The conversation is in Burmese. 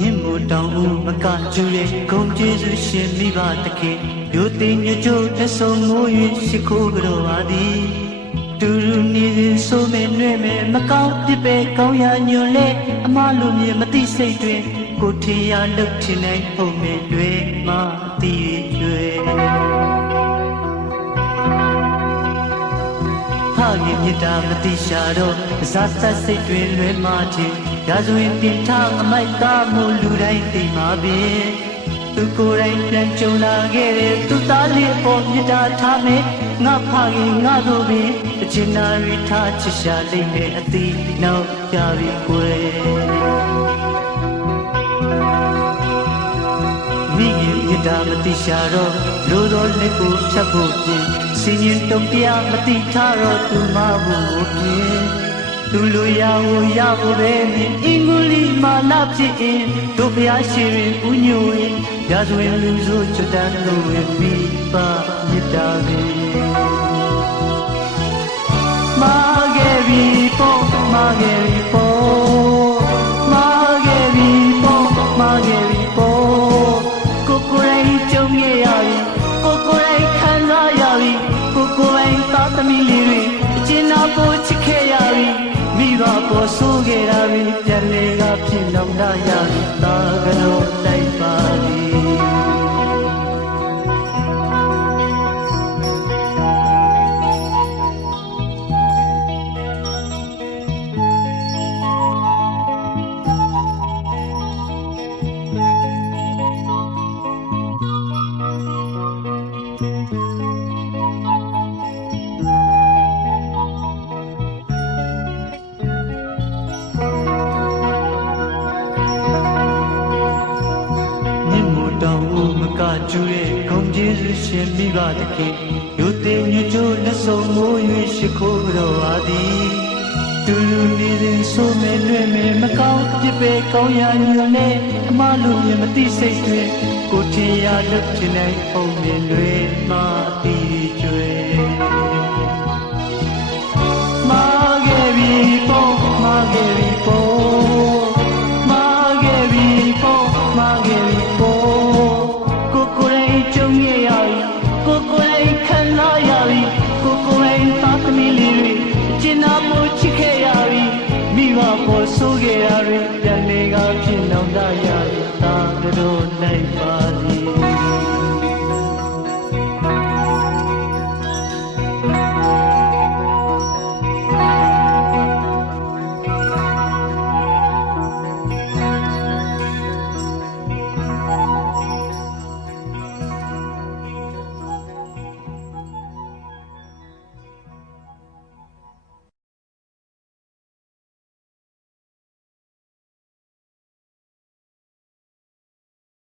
မြင့်မို့တောင်ဦးမကကျူရဲ့ဂုံကျေးဇူးရှင်မိဘတခင်မြို့သိညကျိုးတဆုံမိုး၍ရှိခိုးကြတော်ပါသည်တူတူနေစဉ်ဆိုမဲ့နှဲ့မဲ့မကောင်းပြစ်ပဲကောင်းရာညွန်လဲအမလိုမြင်မသိစိတ်တွင်ကိုထင်ရလှုပ်ထင်နိုင်ပုံမဲ့တွေမှတည်ကျွဲဟာရင်မြတ်တာမတိရှာတော့ဇာတ်စိတ်တွင်လွဲမှခြင်းရာဇဝင်ပြင်ထားငမိုက်သားမှုလူတိုင်းသိမှာပဲသူကိုယ်တိုင်ပြန်ကြုံလာခဲ့တဲ့သူသားလေးပေါ်မြတ်တာထားမယ်ငါဖခင်ငါတို့ပင်အချင်နာရီထားချစ်ရှာလိမ့်မယ်အသီးနောက်ကြပြီကွယ်မိခင်မြတ်တာမတိရှာတော့လိုတော်လက်ကိုဖြတ်ဖို့ပြင်စင်ရင်တုံတရားမတိထားတော့သူမဖို့ပြင်သူလူရဖို့ရဖို့ပဲမြင်အင်္ဂလိမာလာဖြစ်ရင်တို့ဖျားရှင်ရင်ဦးညွင်ရာဇဝင်လူဆိုချွတ်တန်းလို့ဝေပြီးပါမြတ်တာပဲမာခဲ့ပြီပေါ့မာခဲ့ပြီပေါ့မာခဲ့ပြီပေါ့မာခဲ့ပြီပေါ့ကိုကိုယ်တိုင်ကြုံခဲ့ရပြီကိုကိုယ်တိုင်ခံစားရပြီကိုကိုယ်တိုင်သားသမီးလေးတွေအကျဉ်းနာဖို့ချစ်ခဲ့ရပြီမိဘပေါ်ဆိုးခဲ့တာပြီပြန်လေကဖြစ်လောက်လာရပြီသာကတော်လိုက်ပါသည်ကျူရဲ့ဂုံကျေးဇူးရှင်မိဘတခင်မြို့သိညကျိုးလက်ဆုံမိုး၍ရှိခိုးတော်ပါသည်တူတူနေစဉ်ဆိုမဲ့နှဲ့မဲ့မကောင်းပြစ်ပဲကောင်းရာညွန်လဲအမလိုမြင်မသိစိတ်တွင်ကိုထင်ရလွတ်ထင်နိုင်ပုံမြင်တွေမှတည်ကျွဲမာခဲ့ပြီပေါ့မာခဲ့ပြီပေါ့မာခဲ့ပြီပေါ့မာခဲ့ပြီပေါ့ကိုကိုယ်တိုင်ကြုံခဲ့ရပြီကိုကိုယ်တိုင်ခံစားရပြီကိုကိုယ်တိုင်သားသမီးလေးတွေအကျဉ်းနာဖို့ချစ်ခဲ့ရပြီမိဘပေါ်ဆိုးခဲ့တာတွေပြန်လေကဖြစ်နောက်လာရပြီသာကတော်နိုင်ပါသည်